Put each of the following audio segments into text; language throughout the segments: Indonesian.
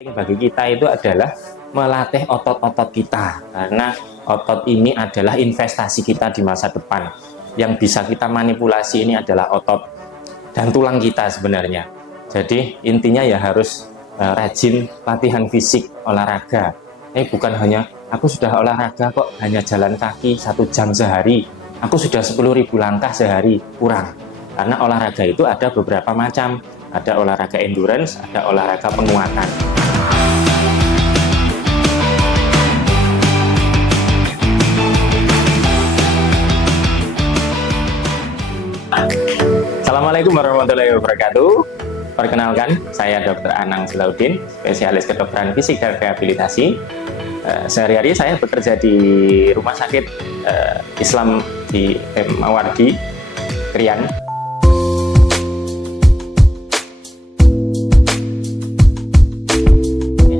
Bagi kita itu adalah melatih otot-otot kita, karena otot ini adalah investasi kita di masa depan. Yang bisa kita manipulasi ini adalah otot dan tulang kita sebenarnya. Jadi intinya ya harus rajin latihan fisik, olahraga. Bukan hanya aku sudah olahraga kok hanya jalan kaki 1 jam sehari, aku sudah 10.000 langkah sehari, kurang. Karena olahraga itu ada beberapa macam, ada olahraga endurance, ada olahraga penguatan. Assalamualaikum warahmatullahi wabarakatuh. Perkenalkan, saya Dr. Anang Zulaudin, spesialis kedokteran fisik dan rehabilitasi. Sehari-hari saya bekerja di Rumah Sakit Islam di Mawardi, Krian.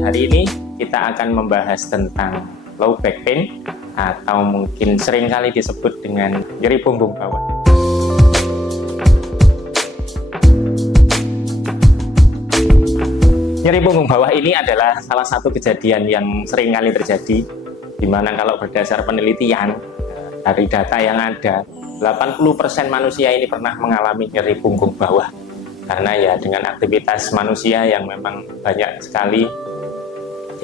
Hari ini kita akan membahas tentang low back pain, atau mungkin seringkali disebut dengan nyeri punggung bawah. Nyeri punggung bawah ini adalah salah satu kejadian yang sering kali terjadi, di mana kalau berdasar penelitian dari data yang ada, 80% manusia ini pernah mengalami nyeri punggung bawah. Karena ya dengan aktivitas manusia yang memang banyak sekali,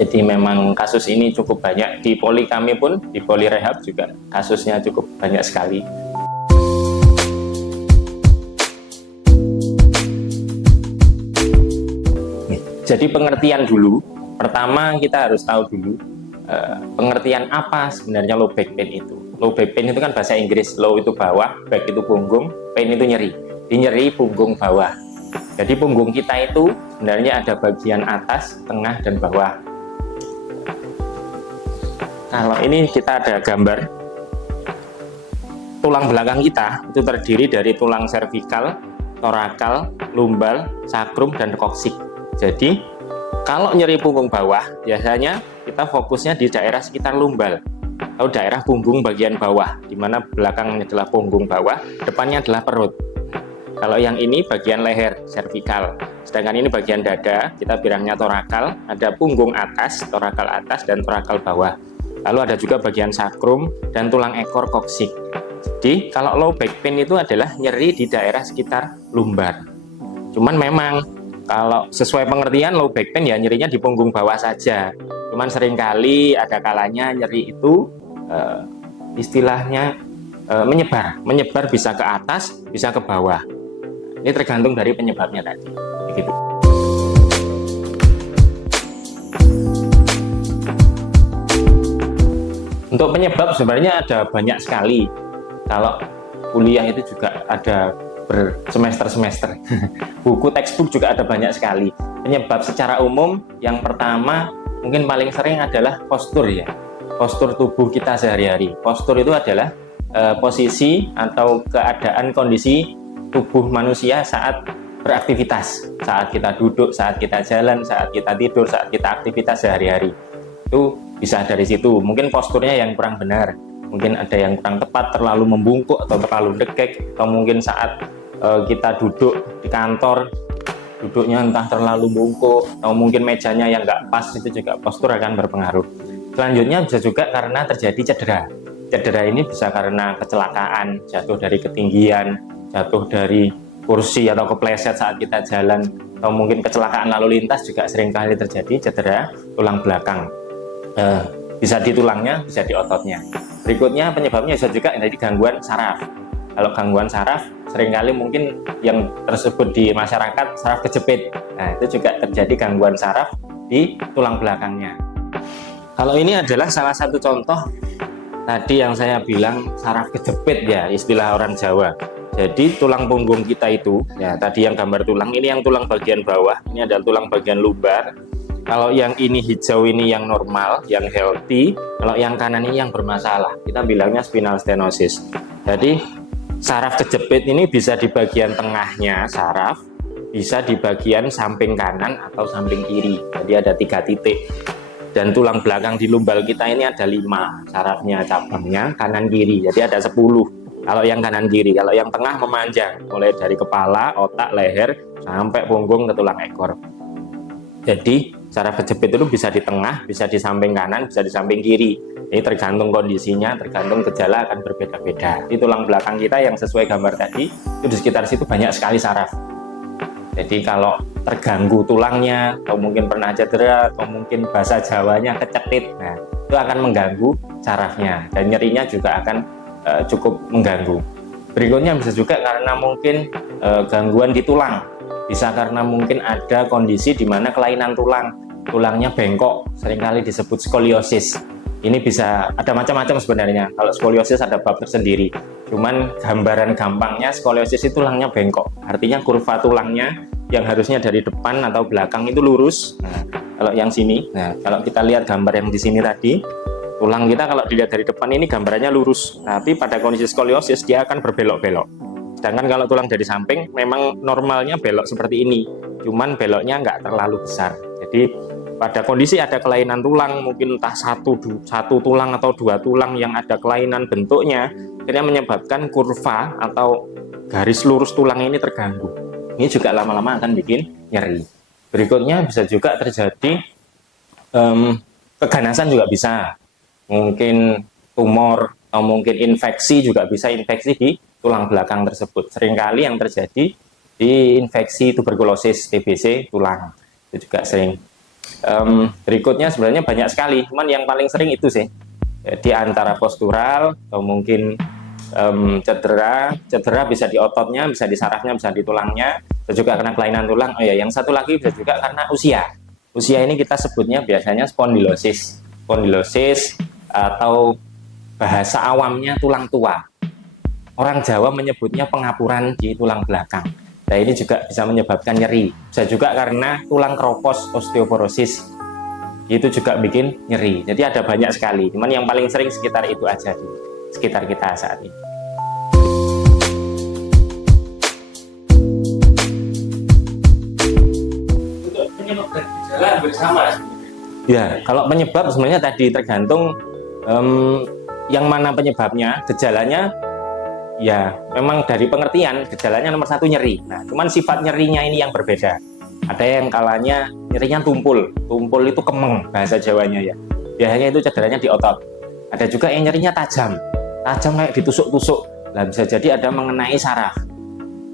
jadi memang kasus ini cukup banyak. Di poli kami pun, di poli rehab juga kasusnya cukup banyak sekali. Jadi pengertian dulu, pertama kita harus tahu dulu pengertian apa sebenarnya low back pain itu. Low back pain itu kan bahasa Inggris, low itu bawah, back itu punggung, pain itu nyeri. Di nyeri punggung bawah. Jadi punggung kita itu sebenarnya ada bagian atas, tengah, dan bawah. Kalau ini kita ada gambar, tulang belakang kita itu terdiri dari tulang servikal, torakal, lumbal, sakrum, dan koksik. Jadi kalau nyeri punggung bawah, biasanya kita fokusnya di daerah sekitar lumbal atau daerah punggung bagian bawah, di mana belakangnya adalah punggung bawah, depannya adalah perut. Kalau yang ini bagian leher, servikal. Sedangkan ini bagian dada, kita bilangnya torakal. Ada punggung atas, torakal atas, dan torakal bawah. Lalu ada juga bagian sakrum dan tulang ekor koksik. Jadi kalau low back pain itu adalah nyeri di daerah sekitar lumbar. Cuman memang kalau sesuai pengertian low back pain ya nyerinya di punggung bawah saja. Cuman seringkali ada kalanya nyeri itu istilahnya menyebar bisa ke atas, bisa ke bawah. Ini tergantung dari penyebabnya tadi. Begitu. Untuk penyebab sebenarnya ada banyak sekali. Kalau kuliah itu juga ada bersemester-semester. Buku textbook juga ada banyak sekali. Penyebab secara umum yang pertama mungkin paling sering adalah postur ya. Postur tubuh kita sehari-hari. Postur itu adalah posisi atau keadaan kondisi tubuh manusia saat beraktivitas. Saat kita duduk, saat kita jalan, saat kita tidur, saat kita aktivitas sehari-hari. Itu bisa dari situ. Mungkin posturnya yang kurang benar. Mungkin ada yang kurang tepat, terlalu membungkuk atau terlalu degek, atau mungkin saat kita duduk di kantor, duduknya entah terlalu bungkuk, atau mungkin mejanya yang nggak pas, itu juga postur akan berpengaruh. Selanjutnya bisa juga karena terjadi cedera. Cedera ini bisa karena kecelakaan, jatuh dari ketinggian, jatuh dari kursi atau kepleset saat kita jalan, atau mungkin kecelakaan lalu lintas juga seringkali terjadi cedera tulang belakang. Bisa di tulangnya, bisa di ototnya. Berikutnya penyebabnya bisa juga dari gangguan saraf. Kalau gangguan saraf, seringkali mungkin yang tersebut di masyarakat saraf kejepit. Nah, itu juga terjadi gangguan saraf di tulang belakangnya. Kalau ini adalah salah satu contoh tadi yang saya bilang saraf kejepit ya, istilah orang Jawa. Jadi tulang punggung kita itu, ya tadi yang gambar tulang, ini yang tulang bagian bawah, ini adalah tulang bagian lumbar. Kalau yang ini hijau ini yang normal, yang healthy. Kalau yang kanan ini yang bermasalah, kita bilangnya spinal stenosis. Jadi saraf kejepit ini bisa di bagian tengahnya saraf, bisa di bagian samping kanan atau samping kiri. Jadi ada 3 titik. Dan tulang belakang di lumbal kita ini ada 5 sarafnya, cabangnya kanan kiri. Jadi ada 10. Kalau yang kanan kiri, kalau yang tengah memanjang mulai dari kepala, otak, leher sampai punggung ke tulang ekor. Jadi saraf kejepit itu bisa di tengah, bisa di samping kanan, bisa di samping kiri. Ini tergantung kondisinya, tergantung gejala akan berbeda-beda. Di tulang belakang kita yang sesuai gambar tadi, itu di sekitar situ banyak sekali saraf. Jadi kalau terganggu tulangnya, atau mungkin pernah cedera, atau mungkin bahasa Jawanya kecetit, nah itu akan mengganggu sarafnya, dan nyerinya juga akan cukup mengganggu. Berikutnya bisa juga karena mungkin gangguan di tulang, bisa karena mungkin ada kondisi di mana kelainan tulangnya bengkok, seringkali disebut skoliosis. Ini bisa ada macam-macam sebenarnya. Kalau skoliosis ada bab tersendiri. Cuman gambaran gampangnya skoliosis itu tulangnya bengkok. Artinya kurva tulangnya yang harusnya dari depan atau belakang itu lurus. Nah, kalau yang sini, nah kalau kita lihat gambar yang di sini tadi, tulang kita kalau dilihat dari depan ini gambarannya lurus. Tapi pada kondisi skoliosis dia akan berbelok-belok. Sedangkan kalau tulang dari samping memang normalnya belok seperti ini. Cuman beloknya nggak terlalu besar. Jadi pada kondisi ada kelainan tulang, mungkin entah satu tulang atau dua tulang yang ada kelainan bentuknya, akhirnya menyebabkan kurva atau garis lurus tulang ini terganggu. Ini juga lama-lama akan bikin nyeri. Berikutnya bisa juga terjadi keganasan juga bisa. Mungkin tumor atau mungkin infeksi juga bisa, infeksi di tulang belakang tersebut. Seringkali yang terjadi di infeksi tuberkulosis TBC tulang. Itu juga sering. Berikutnya sebenarnya banyak sekali, cuman yang paling sering itu sih di antara postural atau mungkin cedera bisa di ototnya, bisa di sarafnya, bisa di tulangnya, bisa juga karena kelainan tulang. Oh ya, yang satu lagi bisa juga karena usia ini kita sebutnya biasanya spondylosis atau bahasa awamnya tulang tua. Orang Jawa menyebutnya pengapuran di tulang belakang. Nah, ini juga bisa menyebabkan nyeri. Bisa juga karena tulang keropos, osteoporosis. Itu juga bikin nyeri. Jadi ada banyak sekali. Cuman yang paling sering sekitar itu aja di sekitar kita saat ini. Untuk penyebab dan gejala bersama. Ya, kalau penyebab sebenarnya tadi tergantung yang mana penyebabnya. Gejalanya ya memang dari pengertian gejalanya nomor satu nyeri. Nah, cuman sifat nyerinya ini yang berbeda. Ada yang kalanya nyerinya tumpul itu kemeng bahasa Jawanya ya. Biasanya itu cederanya di otot. Ada juga yang nyerinya tajam kayak ditusuk-tusuk. Nah, bisa jadi ada mengenai saraf.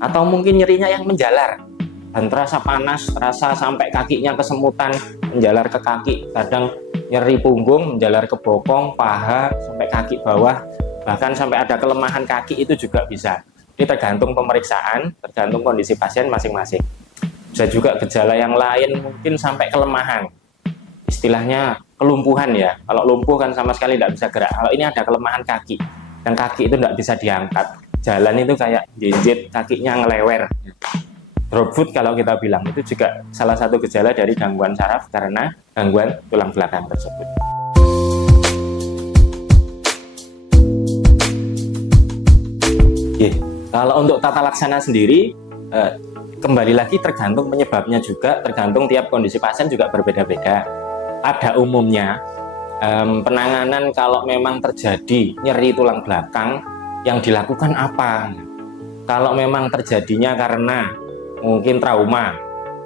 Atau mungkin nyerinya yang menjalar dan terasa panas, terasa sampai kakinya kesemutan, menjalar ke kaki. Kadang nyeri punggung, menjalar ke bokong, paha, sampai kaki bawah. Bahkan sampai ada kelemahan kaki itu juga bisa. Ini tergantung pemeriksaan, tergantung kondisi pasien masing-masing. Bisa juga gejala yang lain mungkin sampai kelemahan. Istilahnya kelumpuhan ya. Kalau lumpuh kan sama sekali tidak bisa gerak. Kalau ini ada kelemahan kaki, dan kaki itu tidak bisa diangkat. Jalan itu kayak jinjit, kakinya ngelewer. Drop foot kalau kita bilang, itu juga salah satu gejala dari gangguan saraf karena gangguan tulang belakang tersebut. Kalau untuk tata laksana sendiri, kembali lagi tergantung penyebabnya juga, tergantung tiap kondisi pasien juga berbeda-beda. Pada umumnya, penanganan kalau memang terjadi nyeri tulang belakang, yang dilakukan apa? Kalau memang terjadinya karena mungkin trauma,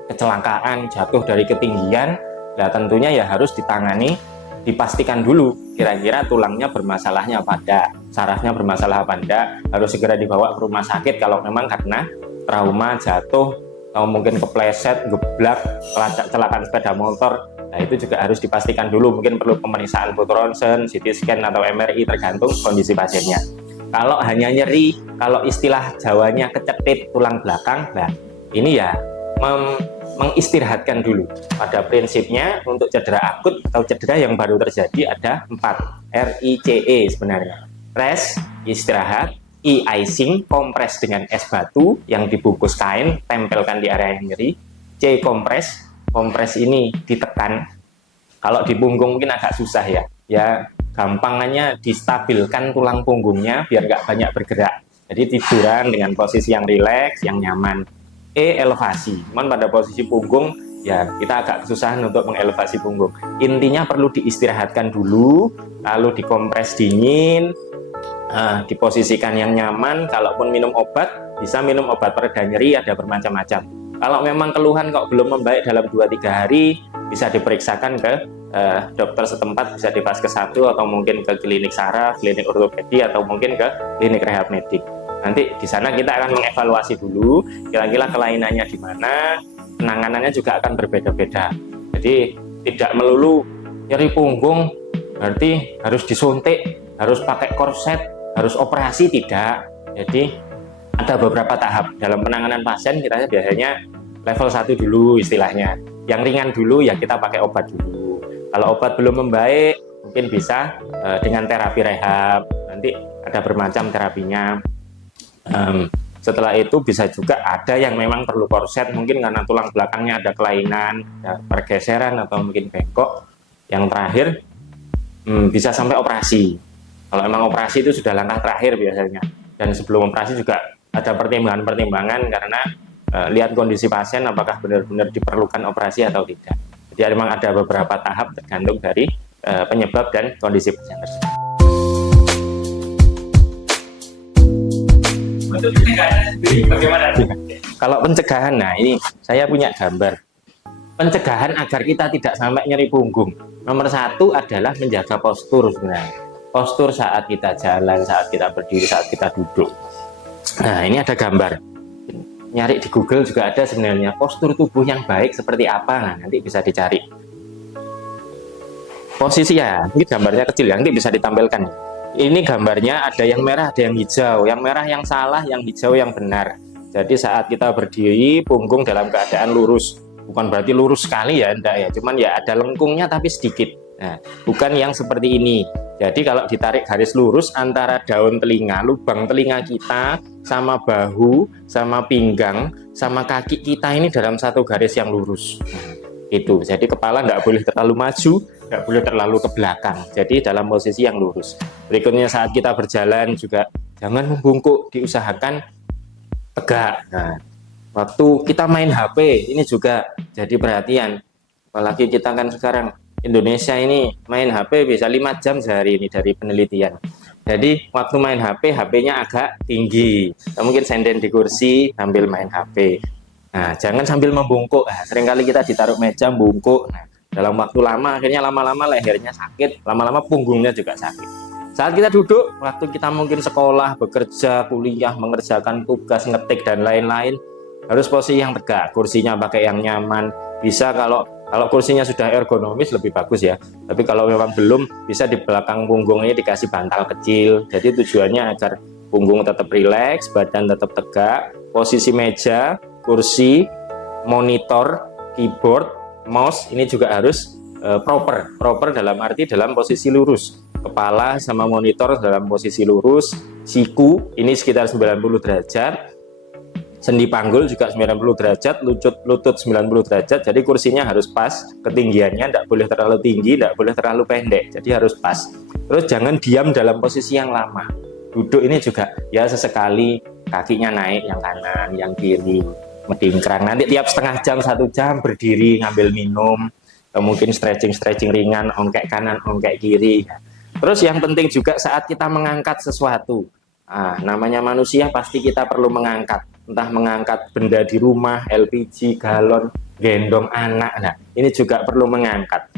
kecelakaan, jatuh dari ketinggian, nah tentunya ya harus ditangani, dipastikan dulu kira-kira tulangnya bermasalahnya apa enggak, sarafnya bermasalah apa enggak, harus segera dibawa ke rumah sakit kalau memang karena trauma, jatuh, atau mungkin kepleset, geblak, kecelakaan sepeda motor. Nah, itu juga harus dipastikan dulu, mungkin perlu pemeriksaan foto ronsen, CT scan atau MRI tergantung kondisi pasiennya. Kalau hanya nyeri, kalau istilah Jawanya kecetit tulang belakang, nah ini ya mengistirahatkan dulu. Pada prinsipnya untuk cedera akut atau cedera yang baru terjadi ada 4 RICE sebenarnya. Rest, istirahat, icing, kompres dengan es batu yang dibungkus kain, tempelkan di area yang nyeri. C, kompres ini ditekan. Kalau di punggung mungkin agak susah ya gampangannya distabilkan tulang punggungnya biar nggak banyak bergerak. Jadi tiduran dengan posisi yang rileks, yang nyaman. E, elevasi. Cuman pada posisi punggung ya kita agak kesusahan untuk mengelevasi punggung. Intinya perlu diistirahatkan dulu, lalu dikompres dingin, diposisikan yang nyaman. Kalaupun minum obat, bisa minum obat pereda nyeri, ada bermacam-macam. Kalau memang keluhan kok belum membaik dalam 2-3 hari, bisa diperiksakan ke dokter setempat, bisa di Vaskes 1 atau mungkin ke klinik saraf, klinik ortopedi, atau mungkin ke klinik rehab medik. Nanti di sana kita akan mengevaluasi dulu kira-kira kelainannya di mana, penanganannya juga akan berbeda-beda. Jadi tidak melulu nyeri punggung berarti harus disuntik, harus pakai korset, harus operasi, tidak. Jadi ada beberapa tahap dalam penanganan pasien. Kita biasanya level 1 dulu istilahnya, yang ringan dulu ya kita pakai obat dulu. Kalau obat belum membaik mungkin bisa dengan terapi rehab, nanti ada bermacam terapinya. Setelah itu bisa juga ada yang memang perlu korset, mungkin karena tulang belakangnya ada kelainan, ada pergeseran atau mungkin bengkok. Yang terakhir bisa sampai operasi. Kalau memang operasi itu sudah langkah terakhir biasanya, dan sebelum operasi juga ada pertimbangan-pertimbangan karena lihat kondisi pasien apakah benar-benar diperlukan operasi atau tidak. Jadi memang ada beberapa tahap tergantung dari penyebab dan kondisi pasien tersebut. Untuk pencegahan sendiri bagaimana? Kalau pencegahan, nah ini saya punya gambar. Pencegahan agar kita tidak sampai nyeri punggung. Nomor 1 adalah menjaga postur sebenarnya. Postur saat kita jalan, saat kita berdiri, saat kita duduk. Nah ini ada gambar. Nyari di Google juga ada sebenarnya postur tubuh yang baik seperti apa. Nah nanti bisa dicari. Posisi ya, ini gambarnya kecil ya, nanti bisa ditampilkan. Ini gambarnya ada yang merah, ada yang hijau. Yang merah yang salah, yang hijau yang benar. Jadi saat kita berdiri, punggung dalam keadaan lurus. Bukan berarti lurus sekali ya, enggak ya. Cuman ya ada lengkungnya tapi sedikit. Nah, bukan yang seperti ini. Jadi kalau ditarik garis lurus antara daun telinga, lubang telinga kita, sama bahu, sama pinggang, sama kaki kita ini dalam satu garis yang lurus. Itu. Jadi kepala nggak boleh terlalu maju, nggak boleh terlalu ke belakang. Jadi dalam posisi yang lurus. Berikutnya saat kita berjalan juga jangan membungkuk, diusahakan tegak. Nah, waktu kita main HP ini juga jadi perhatian. Apalagi kita kan sekarang Indonesia ini main HP bisa 5 jam sehari ini dari penelitian. Jadi waktu main HP, HP-nya agak tinggi. Mungkin senden di kursi sambil main HP. Nah, jangan sambil membungkuk. Nah, seringkali kita ditaruh meja bungkuk. Nah, dalam waktu lama akhirnya lama-lama lehernya sakit, lama-lama punggungnya juga sakit. Saat kita duduk, waktu kita mungkin sekolah, bekerja, kuliah, mengerjakan tugas, ngetik dan lain-lain, harus posisi yang tegak, kursinya pakai yang nyaman. Bisa kalau kursinya sudah ergonomis lebih bagus ya. Tapi kalau memang belum, bisa di belakang punggung ini dikasih bantal kecil. Jadi tujuannya agar punggung tetap rileks, badan tetap tegak. Posisi meja, kursi, monitor, keyboard, mouse ini juga harus proper dalam arti dalam posisi lurus. Kepala sama monitor dalam posisi lurus, siku ini sekitar 90 derajat, sendi panggul juga 90 derajat, lutut 90 derajat. Jadi kursinya harus pas, ketinggiannya tidak boleh terlalu tinggi, tidak boleh terlalu pendek, jadi harus pas. Terus jangan diam dalam posisi yang lama. Duduk ini juga ya sesekali kakinya naik yang kanan, yang kiri, medingkrang. Nanti tiap setengah jam, 1 jam berdiri ngambil minum, mungkin stretching ringan, ongkek kanan, ongkek kiri. Terus yang penting juga saat kita mengangkat sesuatu. Nah, namanya manusia pasti kita perlu mengangkat. Entah mengangkat benda di rumah, LPG, galon, gendong anak. Nah, ini juga perlu mengangkat.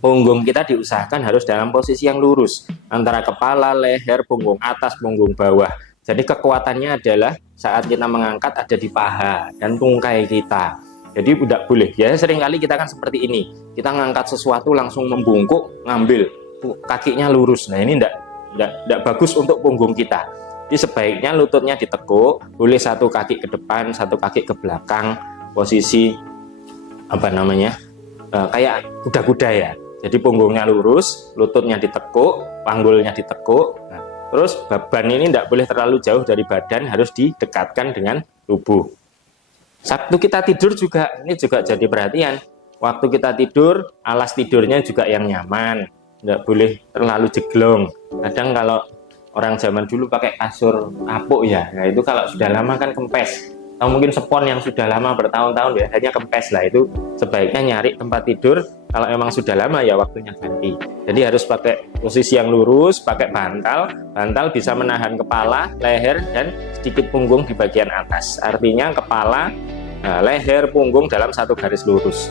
Punggung kita diusahakan harus dalam posisi yang lurus. Antara kepala, leher, punggung atas, punggung bawah. Jadi kekuatannya adalah saat kita mengangkat ada di paha dan tungkai kita. Jadi tidak boleh. Ya seringkali kita kan seperti ini. Kita ngangkat sesuatu langsung membungkuk, ngambil kakinya lurus. Nah ini tidak bagus untuk punggung kita. Jadi sebaiknya lututnya ditekuk, boleh satu kaki ke depan, satu kaki ke belakang, posisi kayak kuda-kuda ya. Jadi punggungnya lurus, lututnya ditekuk, panggulnya ditekuk. Nah, terus beban ini tidak boleh terlalu jauh dari badan, harus didekatkan dengan tubuh. Waktu kita tidur juga, ini juga jadi perhatian. Waktu kita tidur, alas tidurnya juga yang nyaman, tidak boleh terlalu jeglong. Kadang kalau orang zaman dulu pakai kasur kapuk ya, nah itu kalau sudah lama kan kempes. Atau mungkin spon yang sudah lama bertahun-tahun ya, hanya kempes lah. Itu sebaiknya nyari tempat tidur, kalau memang sudah lama ya waktunya ganti. Jadi harus pakai posisi yang lurus, pakai bantal. Bantal bisa menahan kepala, leher, dan sedikit punggung di bagian atas. Artinya kepala, leher, punggung dalam satu garis lurus.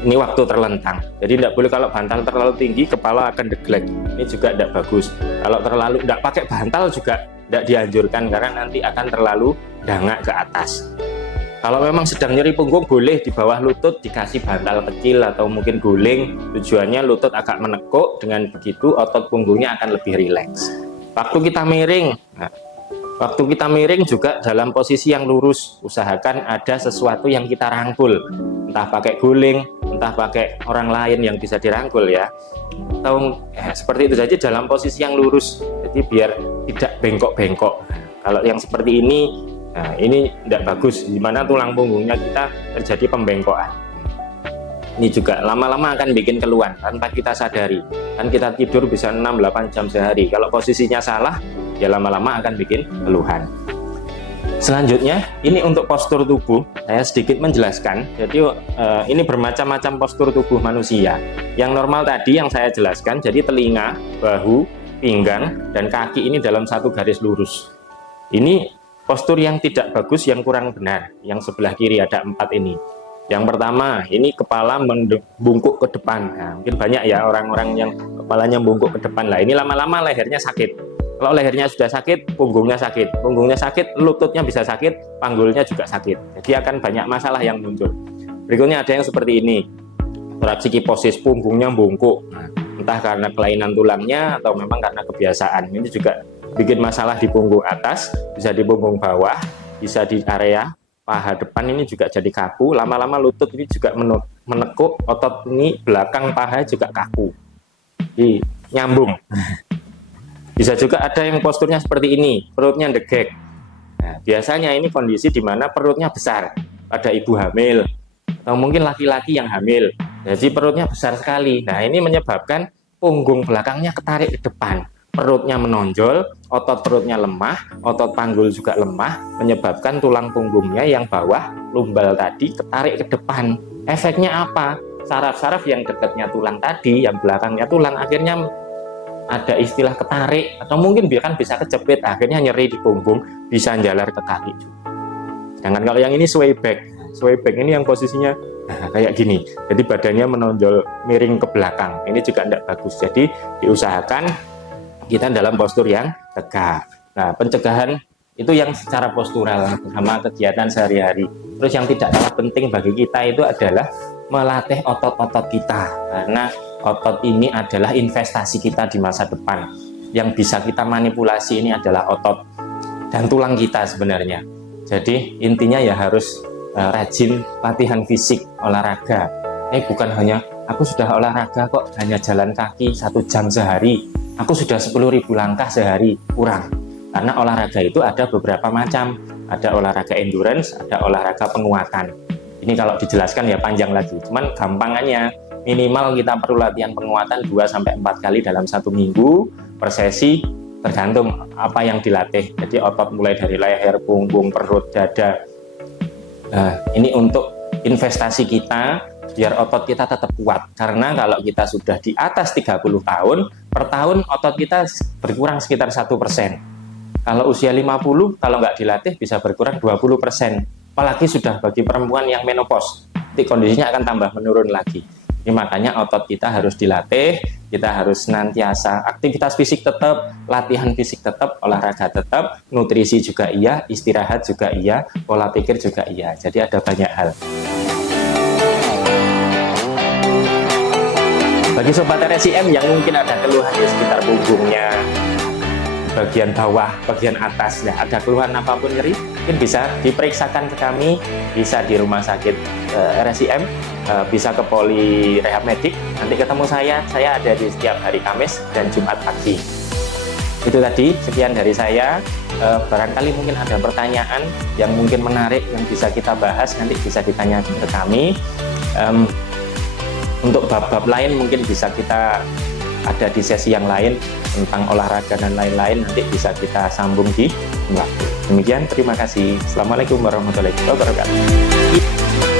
Ini waktu terlentang, jadi tidak boleh. Kalau bantal terlalu tinggi kepala akan deglek, ini juga tidak bagus. Kalau terlalu tidak pakai bantal juga tidak dianjurkan karena nanti akan terlalu dangak ke atas. Kalau memang sedang nyeri punggung, boleh di bawah lutut dikasih bantal kecil atau mungkin guling, tujuannya lutut agak menekuk, dengan begitu otot punggungnya akan lebih rileks. Waktu kita miring, waktu kita miring juga dalam posisi yang lurus, usahakan ada sesuatu yang kita rangkul, entah pakai guling, entah pakai orang lain yang bisa dirangkul ya, atau seperti itu saja dalam posisi yang lurus, jadi biar tidak bengkok-bengkok. Kalau yang seperti ini, nah ini tidak bagus, dimana tulang punggungnya kita terjadi pembengkokan. Ini juga lama-lama akan bikin keluhan tanpa kita sadari. Kan kita tidur bisa 6-8 jam sehari. Kalau posisinya salah, ya lama-lama akan bikin keluhan. Selanjutnya, ini untuk postur tubuh, saya sedikit menjelaskan. Jadi ini bermacam-macam postur tubuh manusia. Yang normal tadi yang saya jelaskan, jadi telinga, bahu, pinggang, dan kaki ini dalam satu garis lurus. Ini postur yang tidak bagus, yang kurang benar. Yang sebelah kiri ada 4 ini. Yang pertama, ini kepala membungkuk ke depan. Nah, mungkin banyak ya orang-orang yang kepalanya bungkuk ke depan. Lah, ini lama-lama lehernya sakit. Kalau lehernya sudah sakit, punggungnya sakit. Punggungnya sakit, lututnya bisa sakit, panggulnya juga sakit. Jadi akan banyak masalah yang muncul. Berikutnya ada yang seperti ini. Toraksikiposis, punggungnya bungkuk. Nah, entah karena kelainan tulangnya atau memang karena kebiasaan. Ini juga bikin masalah di punggung atas, bisa di punggung bawah, bisa di area paha depan ini juga jadi kaku. Lama-lama lutut ini juga menekuk, otot ini belakang paha juga kaku, jadi nyambung. Bisa juga ada yang posturnya seperti ini, perutnya degek. Nah, biasanya ini kondisi di mana perutnya besar pada ibu hamil atau mungkin laki-laki yang hamil, jadi perutnya besar sekali. Nah, ini menyebabkan punggung belakangnya ketarik ke depan, perutnya menonjol, otot perutnya lemah, otot panggul juga lemah, menyebabkan tulang punggungnya yang bawah lumbal tadi ketarik ke depan. Efeknya apa? Saraf-saraf yang dekatnya tulang tadi, yang belakangnya tulang, akhirnya ada istilah ketarik, atau mungkin bahkan bisa kejepit, akhirnya nyeri di punggung, bisa jalar ke kaki. Sedangkan kalau yang ini sway back ini yang posisinya kayak gini, jadi badannya menonjol miring ke belakang, ini juga tidak bagus. Jadi diusahakan kita dalam postur yang tegak. Nah, pencegahan itu yang secara postural sama kegiatan sehari-hari. Terus yang tidak kalah penting bagi kita itu adalah melatih otot-otot kita, karena otot ini adalah investasi kita di masa depan. Yang bisa kita manipulasi ini adalah otot dan tulang kita sebenarnya. Jadi intinya ya harus rajin latihan fisik, olahraga. Bukan hanya aku sudah olahraga kok, hanya jalan kaki 1 jam sehari, aku sudah 10.000 langkah sehari, kurang. Karena olahraga itu ada beberapa macam, ada olahraga endurance, ada olahraga penguatan. Ini kalau dijelaskan ya panjang lagi, cuman gampangannya minimal kita perlu latihan penguatan 2-4 kali dalam 1 minggu per sesi, tergantung apa yang dilatih. Jadi otot mulai dari leher, punggung, perut, dada. Nah, ini untuk investasi kita biar otot kita tetap kuat. Karena kalau kita sudah di atas 30 tahun, per tahun otot kita berkurang sekitar 1%. Kalau usia 50, kalau nggak dilatih bisa berkurang 20%. Apalagi sudah bagi perempuan yang menopause, nanti kondisinya akan tambah menurun lagi. Ini makanya otot kita harus dilatih, kita harus senantiasa aktivitas fisik tetap, latihan fisik tetap, olahraga tetap, nutrisi juga iya, istirahat juga iya, pola pikir juga iya. Jadi ada banyak hal. Bagi sobat RSIM yang mungkin ada keluhan di sekitar punggungnya, bagian bawah, bagian atas, ya ada keluhan apapun nyeri, mungkin bisa diperiksakan ke kami, bisa di rumah sakit RSIM, bisa ke Poli Rehab Medik. Nanti ketemu saya ada di setiap hari Kamis dan Jumat pagi. Itu tadi, sekian dari saya. Barangkali mungkin ada pertanyaan yang mungkin menarik yang bisa kita bahas, nanti bisa ditanyakan ke kami. Untuk bab-bab lain mungkin bisa kita ada di sesi yang lain tentang olahraga dan lain-lain, nanti bisa kita sambung di waktu. Demikian, terima kasih. Assalamualaikum warahmatullahi wabarakatuh.